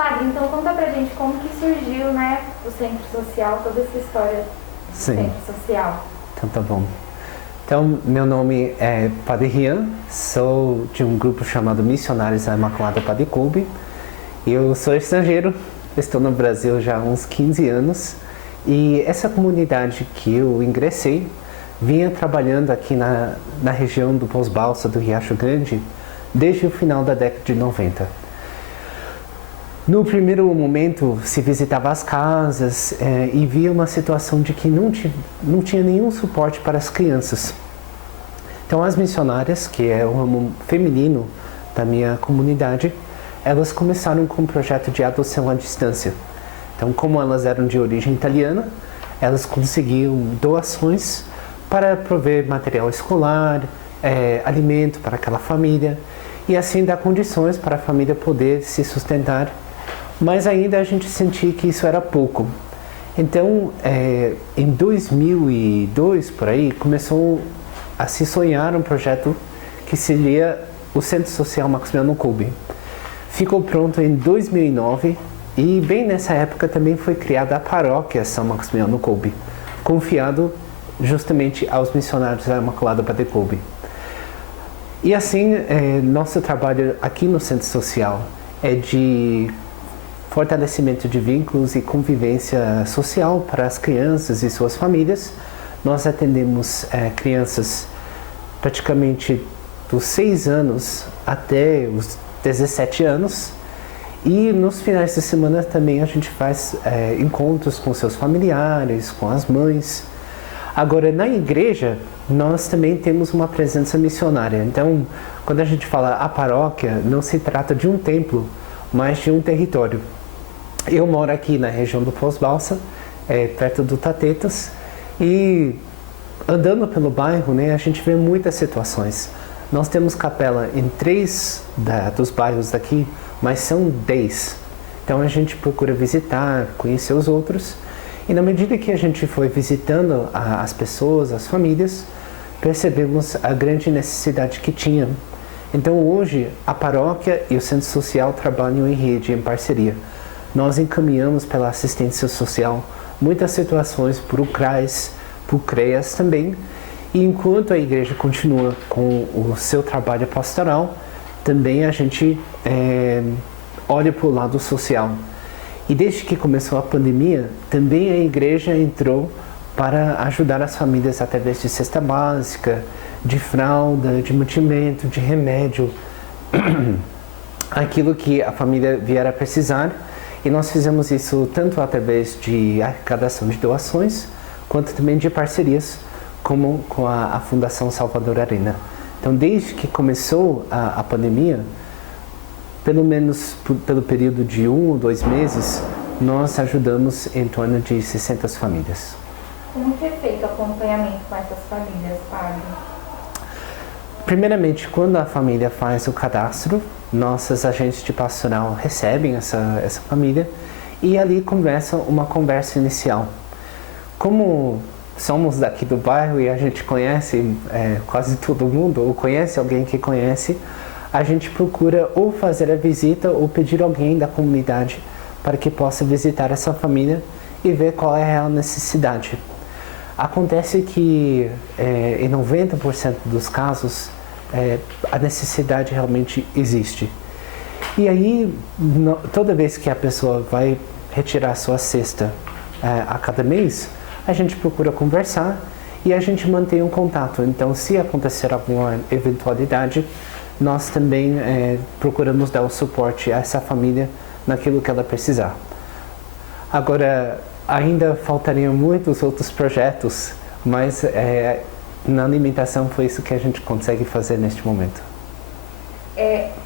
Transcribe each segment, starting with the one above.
Padre, então conta pra gente como que surgiu, né, o Centro Social, toda essa história do Centro Social. Então tá bom. Então, meu nome é Padre Rian, sou de um grupo chamado Missionários da Imaculada Padre Kolbe. Eu sou estrangeiro, estou no Brasil já há uns 15 anos e essa comunidade que eu ingressei vinha trabalhando aqui na região do Pós-Balsa do Riacho Grande desde o final da década de 90. No primeiro momento se visitava as casas e via uma situação de que não tinha nenhum suporte para as crianças. Então as missionárias, que é o ramo feminino da minha comunidade, elas começaram com um projeto de adoção à distância. Então, como elas eram de origem italiana, elas conseguiam doações para prover material escolar, alimento para aquela família e assim dar condições para a família poder se sustentar. Mas ainda a gente sentia que isso era pouco. Então, em 2002, por aí, começou a se sonhar um projeto que seria o Centro Social Maximiliano Kolbe. Ficou pronto em 2009 e bem nessa época também foi criada a paróquia São Maximiliano Kolbe, confiado justamente aos missionários da Imaculada Padre Kolbe. E assim, nosso trabalho aqui no Centro Social é de fortalecimento de vínculos e convivência social para as crianças e suas famílias. Nós atendemos crianças praticamente dos 6 anos até os 17 anos e nos finais de semana também a gente faz encontros com seus familiares, com as mães. Agora, na igreja, nós também temos uma presença missionária. Então, quando a gente fala a paróquia, não se trata de um templo, mas de um território. Eu moro aqui na região do Pós-Balsa, perto do Tatetas, e andando pelo bairro, né, a gente vê muitas situações. Nós temos capela em 3 dos bairros daqui, mas são 10. Então a gente procura visitar, conhecer os outros, e na medida que a gente foi visitando as pessoas, as famílias, percebemos a grande necessidade que tinha. Então hoje a paróquia e o Centro Social trabalham em rede, em parceria. Nós encaminhamos pela assistência social muitas situações para o CRAS, para o CREAS também. E enquanto a igreja continua com o seu trabalho pastoral, também a gente olha para o lado social. E desde que começou a pandemia, também a igreja entrou para ajudar as famílias através de cesta básica, de fralda, de mantimento, de remédio, aquilo que a família vier a precisar. E nós fizemos isso tanto através de arrecadação de doações, quanto também de parcerias, como com a Fundação Salvador Arena. Então, desde que começou a pandemia, pelo menos pelo período de 1 ou 2 meses, nós ajudamos em torno de 60 famílias. Como que é feito o acompanhamento com essas famílias, Padre? Primeiramente, quando a família faz o cadastro, nossos agentes de pastoral recebem essa família e ali começa uma conversa inicial. Como somos daqui do bairro e a gente conhece quase todo mundo, ou conhece alguém que conhece, a gente procura ou fazer a visita ou pedir alguém da comunidade para que possa visitar essa família e ver qual é a real necessidade. Acontece que em 90% dos casos a necessidade realmente existe. E aí, toda vez que a pessoa vai retirar sua cesta a cada mês, a gente procura conversar e a gente mantém um contato. Então, se acontecer alguma eventualidade, nós também procuramos dar o suporte a essa família naquilo que ela precisar. Agora, ainda faltariam muitos outros projetos, mas na alimentação foi isso que a gente consegue fazer neste momento.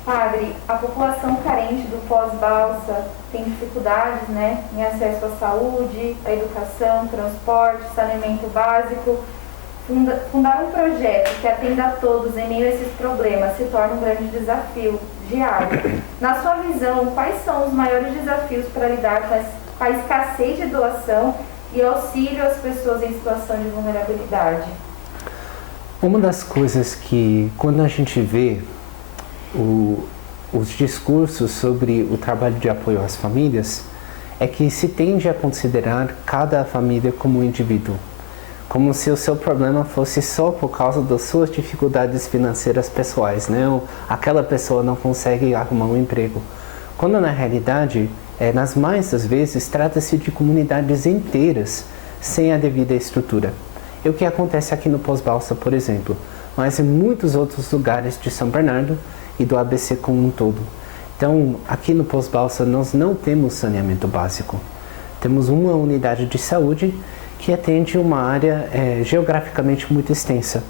Padre, a população carente do Pós-Balsa tem dificuldades, né, em acesso à saúde, à educação, transporte, saneamento básico. Fundar um projeto que atenda a todos em meio a esses problemas se torna um grande desafio diário. Na sua visão, quais são os maiores desafios para lidar com a escassez de doação e auxílio às pessoas em situação de vulnerabilidade? Uma das coisas que, quando a gente vê o os discursos sobre o trabalho de apoio às famílias é que se tende a considerar cada família como um indivíduo, como se o seu problema fosse só por causa das suas dificuldades financeiras pessoais, né? Ou aquela pessoa não consegue arrumar um emprego. Quando na realidade, nas mais das vezes, trata-se de comunidades inteiras sem a devida estrutura. É o que acontece aqui no Pós-Balsa, por exemplo, mas em muitos outros lugares de São Bernardo e do ABC como um todo. Então, aqui no Pós-Balsa nós não temos saneamento básico. Temos uma unidade de saúde que atende uma área geograficamente muito extensa.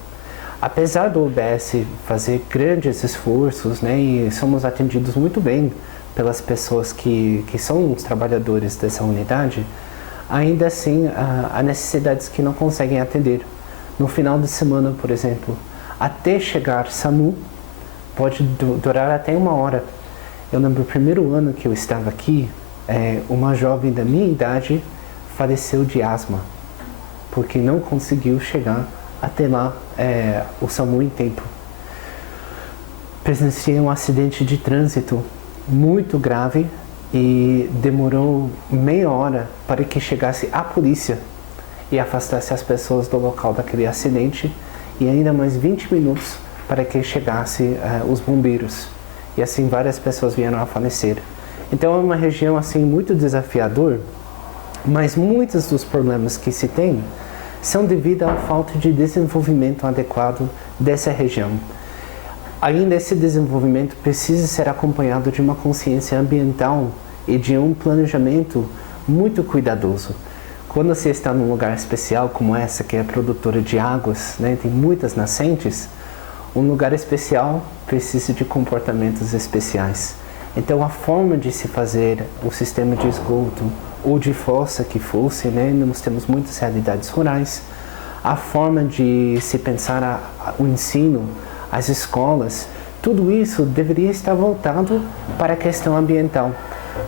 Apesar do UBS fazer grandes esforços, né, e somos atendidos muito bem pelas pessoas que são os trabalhadores dessa unidade, ainda assim há necessidades que não conseguem atender. No final de semana, por exemplo, até chegar SAMU, pode durar até 1 hora. Eu lembro o primeiro ano que eu estava aqui, uma jovem da minha idade faleceu de asma, porque não conseguiu chegar até lá o SAMU em tempo. Presenciei um acidente de trânsito muito grave e demorou meia hora para que chegasse a polícia e afastasse as pessoas do local daquele acidente, e ainda mais 20 minutos para que chegasse os bombeiros. E assim várias pessoas vieram a falecer. Então é uma região assim muito desafiador, mas muitos dos problemas que se tem são devido à falta de desenvolvimento adequado dessa região. Ainda esse desenvolvimento precisa ser acompanhado de uma consciência ambiental e de um planejamento muito cuidadoso. Quando você está num lugar especial como essa, que é produtora de águas, né, tem muitas nascentes, um lugar especial precisa de comportamentos especiais. Então a forma de se fazer o sistema de esgoto ou de fossa que fosse, né, nós temos muitas realidades rurais, a forma de se pensar o ensino, as escolas, tudo isso deveria estar voltado para a questão ambiental.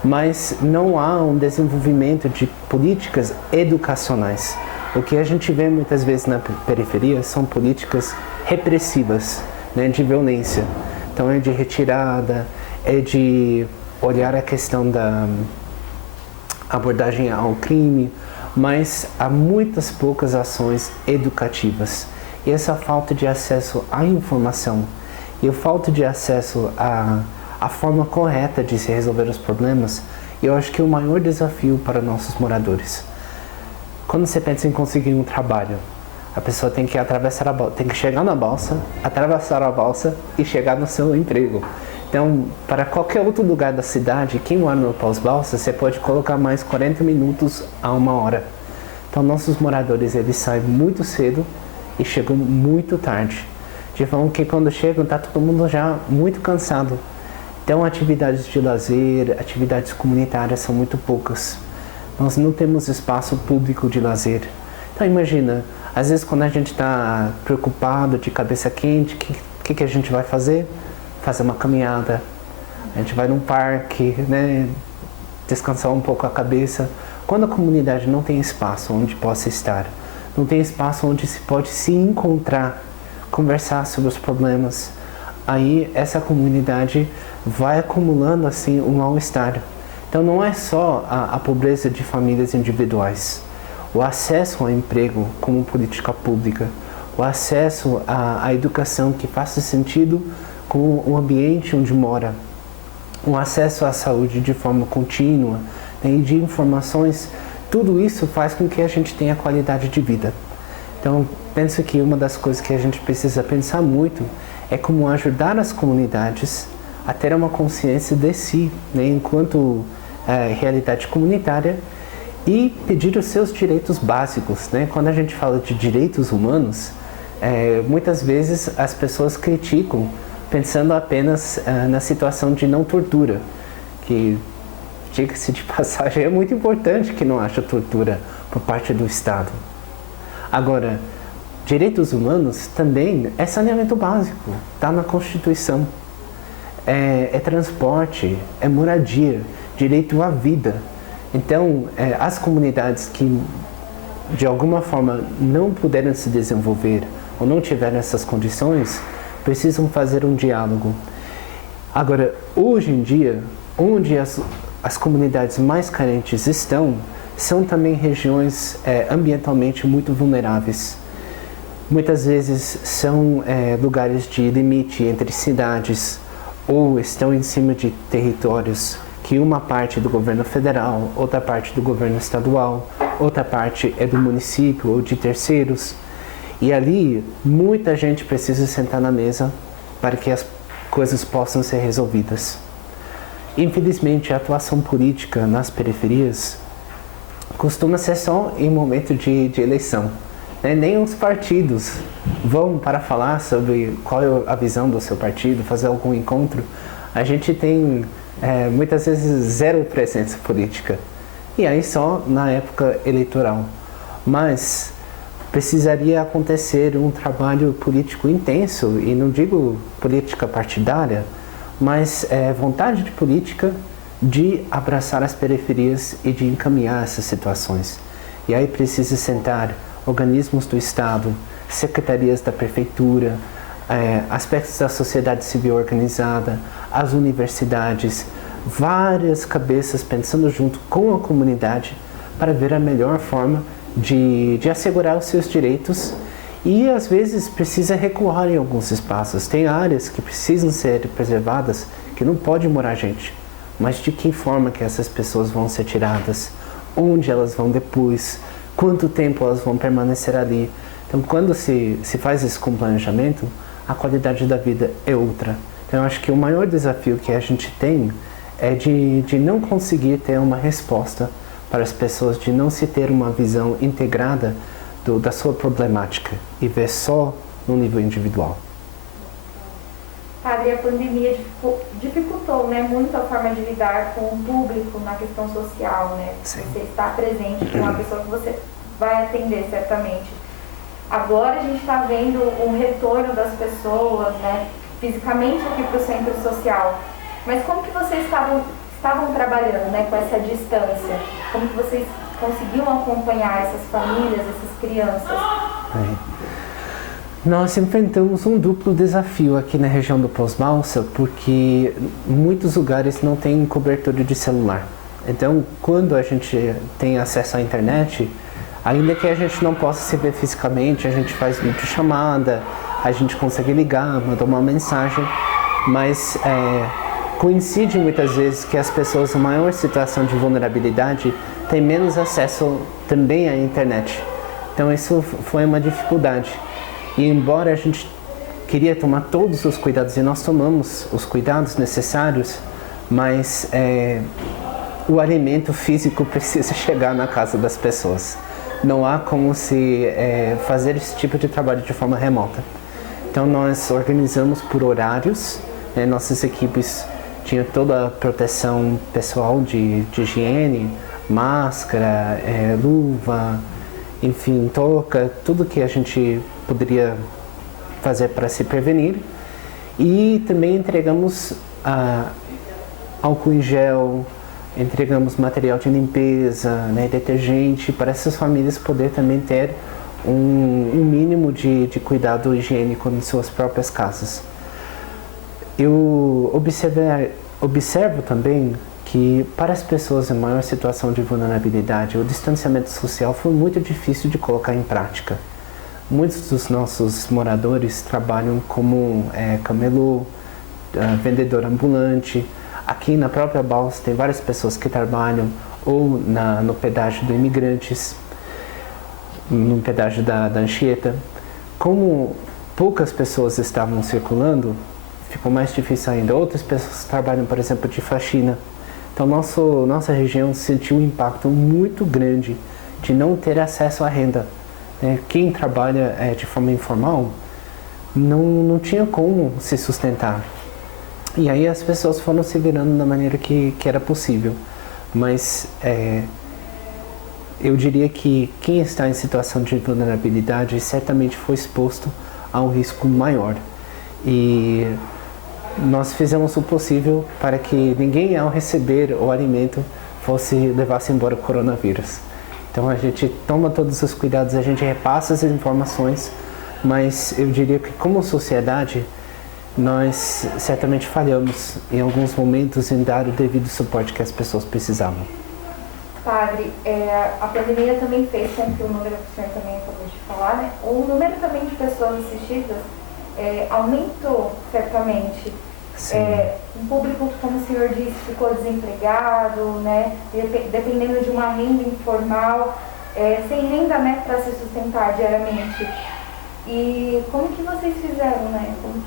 Mas não há um desenvolvimento de políticas educacionais. O que a gente vê muitas vezes na periferia são políticas repressivas, né, de violência. Então é de retirada, é de olhar a questão da abordagem ao crime, mas há muitas poucas ações educativas. E essa falta de acesso à informação e a falta de acesso a forma correta de se resolver os problemas, eu acho que é o maior desafio para nossos moradores. Quando você pensa em conseguir um trabalho, a pessoa tem que atravessar tem que chegar na balsa, atravessar a balsa e chegar no seu emprego. Então, para qualquer outro lugar da cidade, quem mora no Pós-Balsa, você pode colocar mais 40 minutos a 1 hora. Então, nossos moradores, eles saem muito cedo e chegam muito tarde. De forma que quando chegam, está todo mundo já muito cansado. Então, atividades de lazer, atividades comunitárias são muito poucas. Nós não temos espaço público de lazer. Então, imagina, às vezes quando a gente está preocupado, de cabeça quente, o que a gente vai fazer? Fazer uma caminhada. A gente vai num parque, né? Descansar um pouco a cabeça. Quando a comunidade não tem espaço onde possa estar, não tem espaço onde se pode se encontrar, conversar sobre os problemas, aí essa comunidade vai acumulando assim um mal-estar. Então não é só a pobreza de famílias individuais, o acesso ao emprego como política pública, o acesso à educação que faça sentido com o ambiente onde mora, o acesso à saúde de forma contínua, né, e de informações, tudo isso faz com que a gente tenha qualidade de vida. Então penso que uma das coisas que a gente precisa pensar muito é como ajudar as comunidades a ter uma consciência de si, né, enquanto realidade comunitária, e pedir os seus direitos básicos, né? Quando a gente fala de direitos humanos, muitas vezes as pessoas criticam pensando apenas na situação de não tortura, que, diga-se de passagem, é muito importante que não haja tortura por parte do Estado. Agora, direitos humanos também é saneamento básico, está na Constituição. É transporte, é moradia, direito à vida. Então, as comunidades que de alguma forma não puderam se desenvolver ou não tiveram essas condições, precisam fazer um diálogo. Agora, hoje em dia, onde as comunidades mais carentes estão, são também regiões ambientalmente muito vulneráveis. Muitas vezes são lugares de limite entre cidades ou estão em cima de territórios que uma parte é do governo federal, outra parte do governo estadual, outra parte é do município ou de terceiros. E ali muita gente precisa sentar na mesa para que as coisas possam ser resolvidas. Infelizmente, a atuação política nas periferias costuma ser só em momento de eleição. Nem os partidos vão para falar sobre qual é a visão do seu partido, fazer algum encontro. A gente tem muitas vezes zero presença política. E aí só na época eleitoral. Mas precisaria acontecer um trabalho político intenso, e não digo política partidária, mas vontade de política de abraçar as periferias e de encaminhar essas situações. E aí precisa sentar organismos do Estado, secretarias da Prefeitura, aspectos da sociedade civil organizada, as universidades, várias cabeças pensando junto com a comunidade para ver a melhor forma de assegurar os seus direitos. E às vezes precisa recuar em alguns espaços. Tem áreas que precisam ser preservadas, que não pode morar gente. Mas de que forma que essas pessoas vão ser tiradas? Onde elas vão depois? Quanto tempo elas vão permanecer ali? Então, quando se faz isso com planejamento, a qualidade da vida é outra. Então, eu acho que o maior desafio que a gente tem é de não conseguir ter uma resposta para as pessoas, de não se ter uma visão integrada da sua problemática e ver só no nível individual. Padre, a pandemia dificultou, né, muito a forma de lidar com o público na questão social, né? Sim. Você está presente com uma pessoa que você vai atender certamente. Agora a gente está vendo um retorno das pessoas, né, fisicamente aqui para o centro social. Mas como que vocês estavam trabalhando, né, com essa distância? Como que vocês conseguiam acompanhar essas famílias, essas crianças? Nós enfrentamos um duplo desafio aqui na região do Pós-Balsa, porque muitos lugares não têm cobertura de celular. Então, quando a gente tem acesso à internet, ainda que a gente não possa se ver fisicamente, a gente faz videochamada, a gente consegue ligar, mandar uma mensagem, mas coincide muitas vezes que as pessoas em maior situação de vulnerabilidade têm menos acesso também à internet. Então, isso foi uma dificuldade. E embora a gente queria tomar todos os cuidados, e nós tomamos os cuidados necessários, mas o alimento físico precisa chegar na casa das pessoas. Não há como se fazer esse tipo de trabalho de forma remota. Então nós organizamos por horários, nossas equipes tinham toda a proteção pessoal de higiene, máscara, luva, enfim, touca, tudo que a gente poderia fazer para se prevenir. E também entregamos álcool em gel, entregamos material de limpeza, detergente, para essas famílias poder também ter um mínimo de cuidado higiênico em suas próprias casas. Eu observo também que para as pessoas em maior situação de vulnerabilidade, o distanciamento social foi muito difícil de colocar em prática. Muitos dos nossos moradores trabalham como camelô, vendedor ambulante. Aqui na própria Balsa tem várias pessoas que trabalham ou no pedágio do Imigrantes, no pedágio da Anchieta. Como poucas pessoas estavam circulando, ficou mais difícil ainda. Outras pessoas trabalham, por exemplo, de faxina. Então nossa região sentiu um impacto muito grande de não ter acesso à renda. Quem trabalha de forma informal não tinha como se sustentar. E aí as pessoas foram se virando da maneira que era possível. Mas eu diria que quem está em situação de vulnerabilidade certamente foi exposto a um risco maior. E nós fizemos o possível para que ninguém, ao receber o alimento, levasse embora o coronavírus. Então a gente toma todos os cuidados, a gente repassa as informações, mas eu diria que como sociedade nós certamente falhamos em alguns momentos em dar o devido suporte que as pessoas precisavam. Padre, a pandemia também fez com que o número que o senhor também acabou de falar, né? O número também de pessoas assistidas aumentou, certamente. Um público, como o senhor disse, ficou desempregado, né? Dependendo de uma renda informal, sem renda, né, para se sustentar diariamente. E como que vocês fizeram, né? Como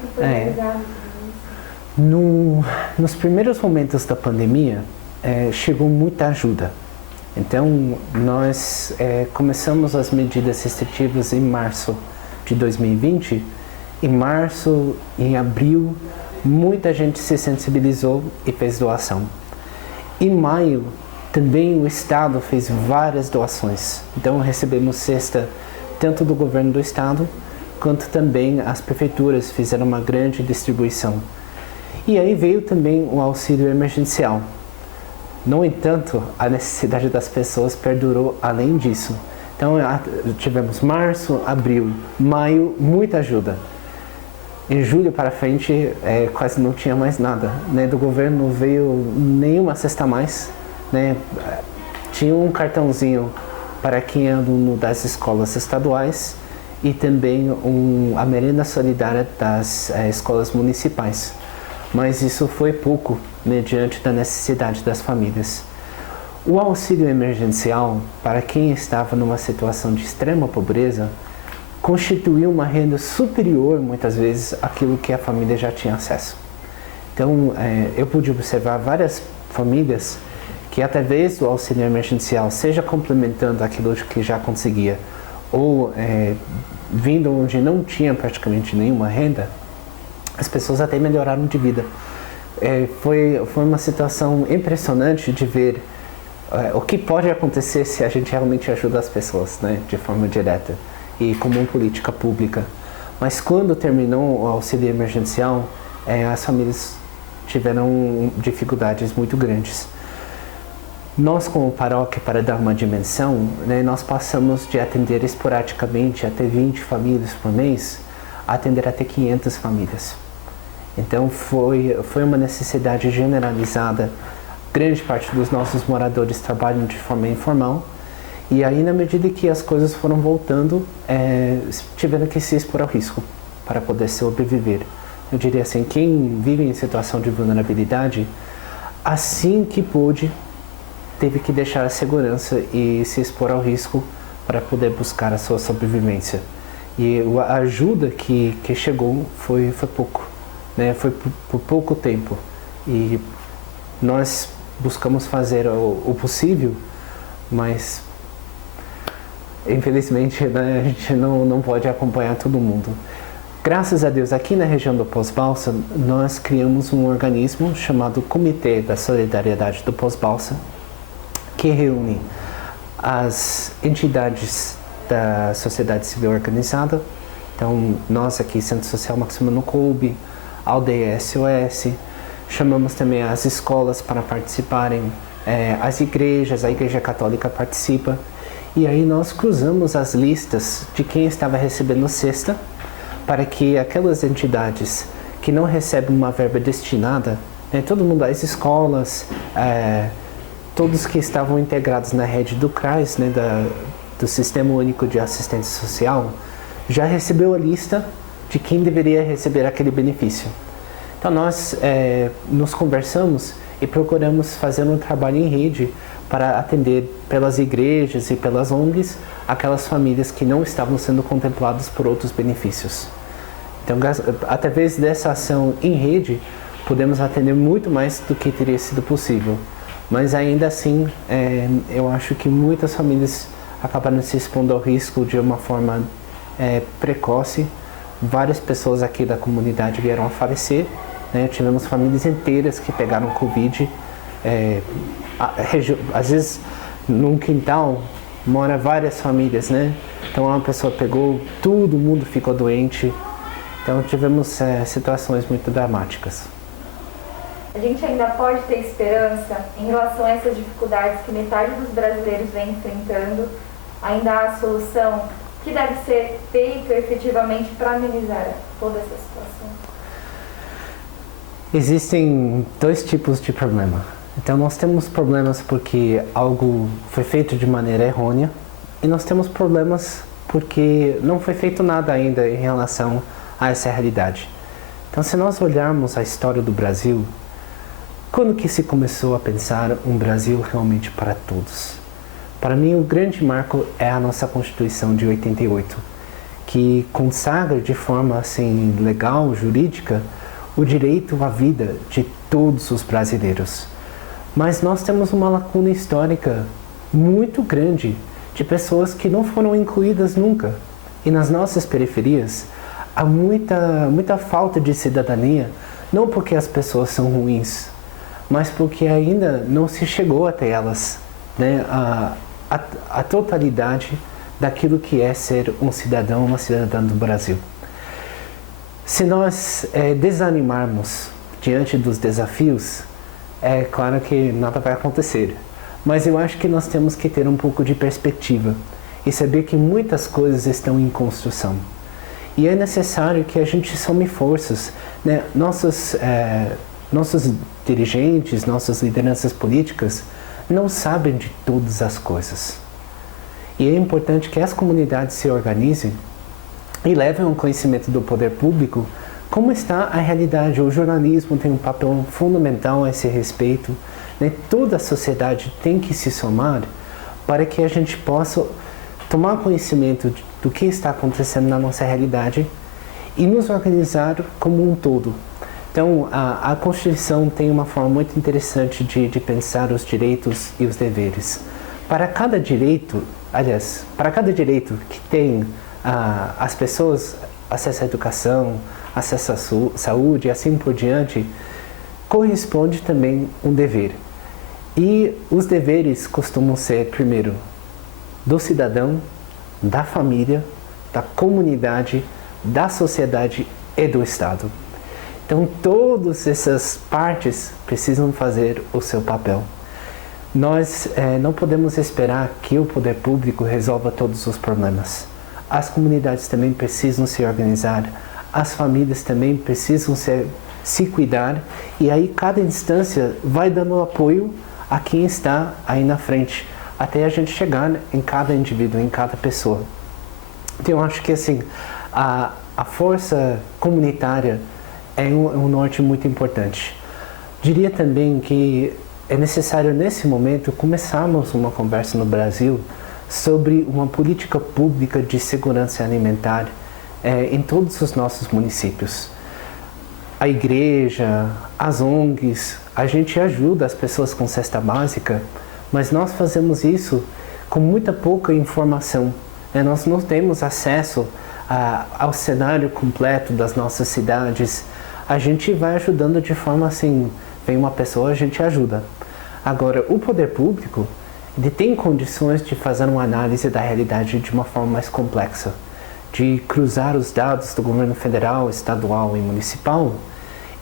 que foi realizado tudo isso? Nos primeiros momentos da pandemia, chegou muita ajuda. Então, nós começamos as medidas restritivas em março de 2020. Em março, em abril, muita gente se sensibilizou e fez doação. Em maio, também o Estado fez várias doações. Então, recebemos cesta tanto do governo do Estado, quanto também as prefeituras fizeram uma grande distribuição. E aí veio também o auxílio emergencial. No entanto, a necessidade das pessoas perdurou além disso. Então, tivemos março, abril, maio, muita ajuda. Em julho para frente, quase não tinha mais nada, né? Do governo não veio nenhuma cesta a mais, né? Tinha um cartãozinho para quem é aluno das escolas estaduais e também a merenda solidária das escolas municipais. Mas isso foi pouco, né, diante da necessidade das famílias. O auxílio emergencial, para quem estava numa situação de extrema pobreza, constituiu uma renda superior, muitas vezes, àquilo que a família já tinha acesso. Então, eu pude observar várias famílias que, através do auxílio emergencial, seja complementando aquilo que já conseguia, ou vindo onde não tinha praticamente nenhuma renda, as pessoas até melhoraram de vida. Foi uma situação impressionante de ver o que pode acontecer se a gente realmente ajuda as pessoas, né, de forma direta e como uma política pública. Mas quando terminou o auxílio emergencial, as famílias tiveram dificuldades muito grandes. Nós, como paróquia, para dar uma dimensão, né, nós passamos de atender esporadicamente até 20 famílias por mês, a atender até 500 famílias. Então foi uma necessidade generalizada. Grande parte dos nossos moradores trabalham de forma informal, e aí, na medida que as coisas foram voltando, tiveram que se expor ao risco para poder sobreviver. Eu diria assim, quem vive em situação de vulnerabilidade, assim que pôde, teve que deixar a segurança e se expor ao risco para poder buscar a sua sobrevivência. E a ajuda que chegou foi pouco, né? Foi por pouco tempo. E nós buscamos fazer o possível, mas infelizmente, né, a gente não pode acompanhar todo mundo. Graças a Deus, aqui na região do Pós-Balsa, nós criamos um organismo chamado Comitê da Solidariedade do Pós-Balsa, que reúne as entidades da sociedade civil organizada. Então, nós aqui, Centro Social Maximiano Kolbe, Aldeia SOS, chamamos também as escolas para participarem, as igrejas, a Igreja Católica participa, e aí nós cruzamos as listas de quem estava recebendo cesta, para que aquelas entidades que não recebem uma verba destinada, né, todo mundo, as escolas, todos que estavam integrados na rede do CRAS, né, do Sistema Único de Assistência Social, já recebeu a lista de quem deveria receber aquele benefício. Então nós nos conversamos e procuramos fazer um trabalho em rede para atender pelas igrejas e pelas ONGs aquelas famílias que não estavam sendo contempladas por outros benefícios. Então, através dessa ação em rede, podemos atender muito mais do que teria sido possível. Mas ainda assim, eu acho que muitas famílias acabaram se expondo ao risco de uma forma precoce. Várias pessoas aqui da comunidade vieram a falecer, né? Tivemos famílias inteiras que pegaram Covid. Às vezes, num quintal, mora várias famílias, né? Então, uma pessoa pegou, todo mundo ficou doente. Então, tivemos situações muito dramáticas. A gente ainda pode ter esperança em relação a essas dificuldades que metade dos brasileiros vem enfrentando? Ainda há solução? O que deve ser feito efetivamente para amenizar toda essa situação? Existem dois tipos de problema. Então nós temos problemas porque algo foi feito de maneira errônea e nós temos problemas porque não foi feito nada ainda em relação a essa realidade. Então se nós olharmos a história do Brasil, quando que se começou a pensar um Brasil realmente para todos? Para mim o grande marco é a nossa Constituição de 88, que consagra de forma assim legal, jurídica, o direito à vida de todos os brasileiros. Mas nós temos uma lacuna histórica muito grande de pessoas que não foram incluídas nunca. E nas nossas periferias há muita falta de cidadania, não porque as pessoas são ruins, mas porque ainda não se chegou até elas, né, a totalidade daquilo que é ser um cidadão, uma cidadã do Brasil. Se nós desanimarmos diante dos desafios, é claro que nada vai acontecer. Mas eu acho que nós temos que ter um pouco de perspectiva e saber que muitas coisas estão em construção. E é necessário que a gente some forças, né? Nossos dirigentes, nossas lideranças políticas não sabem de todas as coisas. E é importante que as comunidades se organizem e levem ao conhecimento do poder público como está a realidade. O jornalismo tem um papel fundamental a esse respeito, né? Toda a sociedade tem que se somar para que a gente possa tomar conhecimento do que está acontecendo na nossa realidade e nos organizar como um todo. Então, a Constituição tem uma forma muito interessante de pensar os direitos e os deveres. Para cada direito que tem as pessoas acesso à educação, acesso à saúde e assim por diante, corresponde também um dever. E os deveres costumam ser, primeiro, do cidadão, da família, da comunidade, da sociedade e do Estado. Então, todas essas partes precisam fazer o seu papel. Nós não podemos esperar que o poder público resolva todos os problemas. As comunidades também precisam se organizar, as famílias também precisam se cuidar, e aí cada instância vai dando apoio a quem está aí na frente, até a gente chegar em cada indivíduo, em cada pessoa. Então eu acho que assim, a força comunitária é um norte muito importante. Diria também que é necessário nesse momento começarmos uma conversa no Brasil sobre uma política pública de segurança alimentar em todos os nossos municípios. A igreja, as ONGs, a gente ajuda as pessoas com cesta básica, mas nós fazemos isso com muita pouca informação. Nós não temos acesso ao cenário completo das nossas cidades. A gente vai ajudando de forma assim, vem uma pessoa, a gente ajuda. Agora, o poder público, ele tem condições de fazer uma análise da realidade de uma forma mais complexa, de cruzar os dados do governo federal, estadual e municipal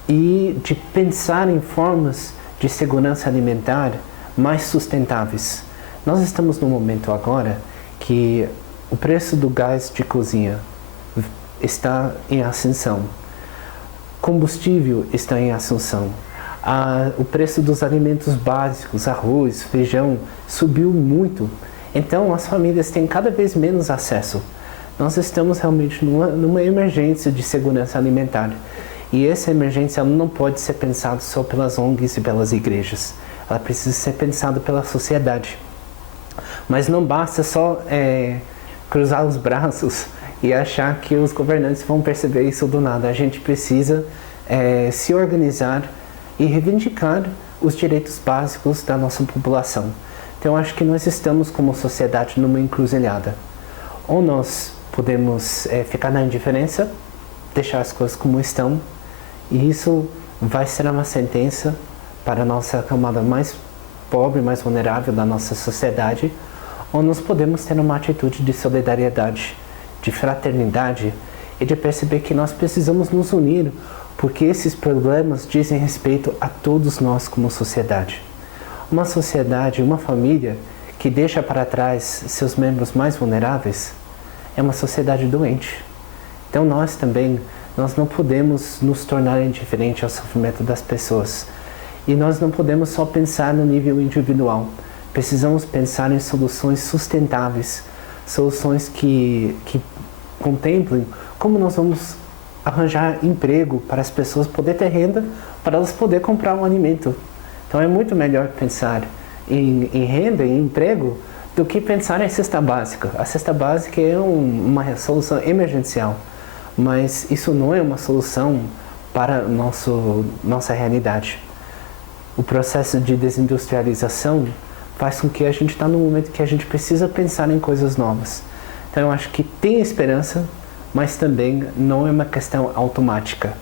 e de pensar em formas de segurança alimentar mais sustentáveis. Nós estamos num momento agora que o preço do gás de cozinha está em ascensão, combustível está em ascensão. O preço dos alimentos básicos, arroz, feijão, subiu muito. Então, as famílias têm cada vez menos acesso. Nós estamos realmente numa emergência de segurança alimentar. E essa emergência ela não pode ser pensada só pelas ONGs e pelas igrejas. Ela precisa ser pensada pela sociedade. Mas não basta só cruzar os braços e achar que os governantes vão perceber isso do nada. A gente precisa se organizar e reivindicar os direitos básicos da nossa população. Então, acho que nós estamos como sociedade numa encruzilhada. Ou nós podemos ficar na indiferença, deixar as coisas como estão, e isso vai ser uma sentença para a nossa camada mais pobre, mais vulnerável da nossa sociedade, ou nós podemos ter uma atitude de solidariedade, de fraternidade e de perceber que nós precisamos nos unir, porque esses problemas dizem respeito a todos nós como sociedade. Uma sociedade, uma família que deixa para trás seus membros mais vulneráveis é uma sociedade doente. Então nós também Nós não podemos nos tornar indiferentes ao sofrimento das pessoas. E nós não podemos só pensar no nível individual. Precisamos pensar em soluções sustentáveis, soluções que contemplem como nós vamos arranjar emprego para as pessoas poderem ter renda, para elas poderem comprar um alimento. Então é muito melhor pensar em renda, em emprego, do que pensar em cesta básica. A cesta básica é uma solução emergencial, mas isso não é uma solução para nossa realidade. O processo de desindustrialização faz com que a gente está num momento que a gente precisa pensar em coisas novas. Então eu acho que tem esperança, mas também não é uma questão automática.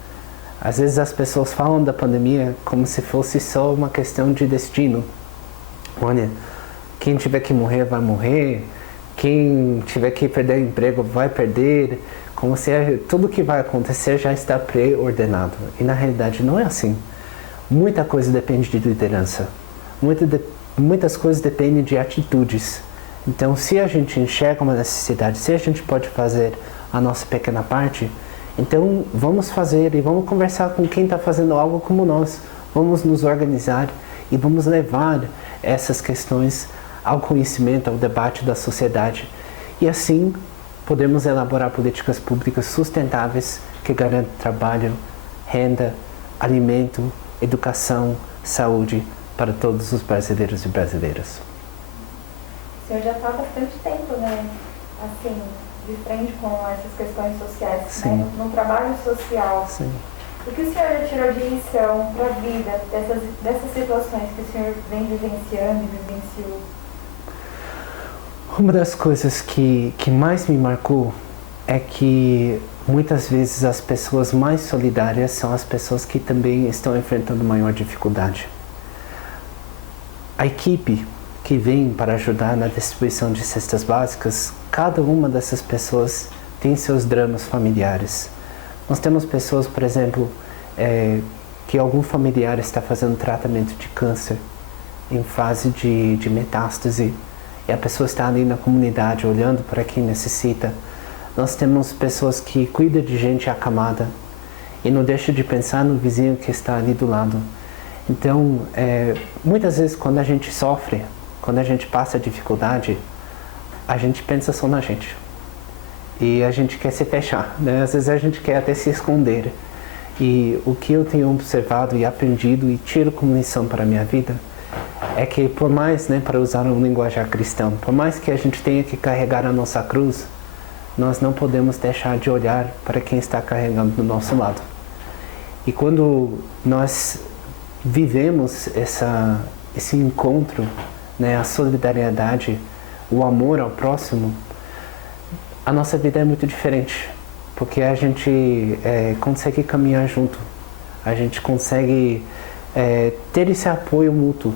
Às vezes as pessoas falam da pandemia como se fosse só uma questão de destino. Olha, quem tiver que morrer vai morrer, quem tiver que perder o emprego vai perder, como se tudo que vai acontecer já está pré-ordenado. E na realidade não é assim. Muita coisa depende de liderança, muitas coisas dependem de atitudes. Então, se a gente enxerga uma necessidade, se a gente pode fazer a nossa pequena parte, então vamos fazer e vamos conversar com quem está fazendo algo como nós. Vamos nos organizar e vamos levar essas questões ao conhecimento, ao debate da sociedade. E assim podemos elaborar políticas públicas sustentáveis que garantem trabalho, renda, alimento, educação, saúde para todos os brasileiros e brasileiras. O senhor já está há bastante tempo, né, assim, de frente com essas questões sociais, né, no trabalho social. Sim. O que o senhor já tirou de lição para a vida dessas situações que o senhor vem vivenciando e vivenciou? Uma das coisas que mais me marcou é que muitas vezes as pessoas mais solidárias são as pessoas que também estão enfrentando maior dificuldade. A equipe que vem para ajudar na distribuição de cestas básicas, cada uma dessas pessoas tem seus dramas familiares. Nós temos pessoas, por exemplo, que algum familiar está fazendo tratamento de câncer em fase de metástase e a pessoa está ali na comunidade olhando para quem necessita. Nós temos pessoas que cuidam de gente acamada e não deixam de pensar no vizinho que está ali do lado. Então, muitas vezes quando a gente sofre, quando a gente passa dificuldade, a gente pensa só na gente. E a gente quer se fechar, né? Às vezes a gente quer até se esconder. E o que eu tenho observado e aprendido e tiro como lição para a minha vida é que por mais, né, para usar um linguajar cristão, por mais que a gente tenha que carregar a nossa cruz, nós não podemos deixar de olhar para quem está carregando do nosso lado. E quando nós vivemos esse encontro, né, a solidariedade, o amor ao próximo, a nossa vida é muito diferente, porque a gente consegue caminhar junto, a gente consegue ter esse apoio mútuo,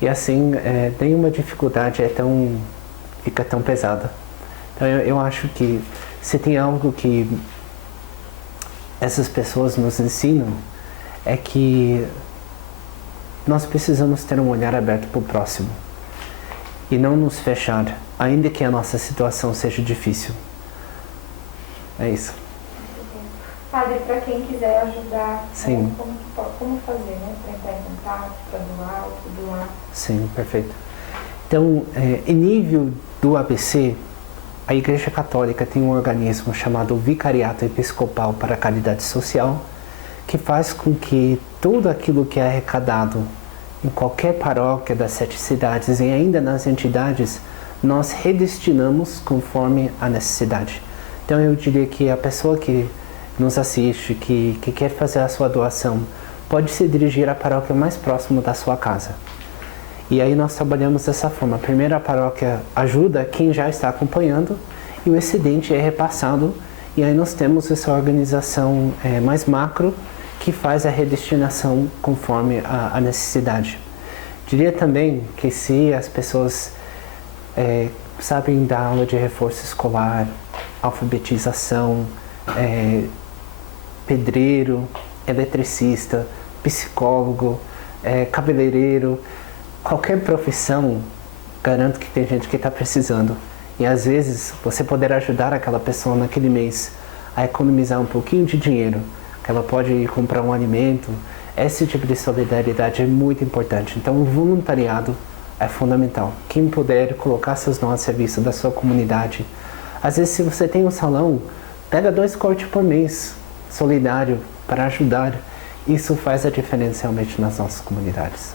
e assim nenhuma dificuldade fica tão pesada. Então eu acho que se tem algo que essas pessoas nos ensinam, é que nós precisamos ter um olhar aberto para o próximo e não nos fechar, ainda que a nossa situação seja difícil. É isso. Padre, para quem quiser ajudar, Sim. Como fazer, né? Para entrar em contato, para doar? Sim, perfeito. Então, em nível do ABC, a Igreja Católica tem um organismo chamado Vicariato Episcopal para a Caridade Social, que faz com que tudo aquilo que é arrecadado em qualquer paróquia das 7 cidades e ainda nas entidades, nós redestinamos conforme a necessidade. Então eu diria que a pessoa que nos assiste, que quer fazer a sua doação, pode se dirigir à paróquia mais próxima da sua casa. E aí nós trabalhamos dessa forma. Primeiro a paróquia ajuda quem já está acompanhando e o excedente é repassado, e aí nós temos essa organização mais macro que faz a redestinação conforme a necessidade. Diria também que se as pessoas sabem dar aula de reforço escolar, alfabetização, pedreiro, eletricista, psicólogo, cabeleireiro, qualquer profissão, garanto que tem gente que está precisando. E às vezes você poder ajudar aquela pessoa naquele mês a economizar um pouquinho de dinheiro, que ela pode ir comprar um alimento. Esse tipo de solidariedade é muito importante. Então, o voluntariado é fundamental. Quem puder colocar seus dons a serviço da sua comunidade. Às vezes, se você tem um salão, pega 2 cortes por mês, solidário, para ajudar. Isso faz a diferença realmente nas nossas comunidades.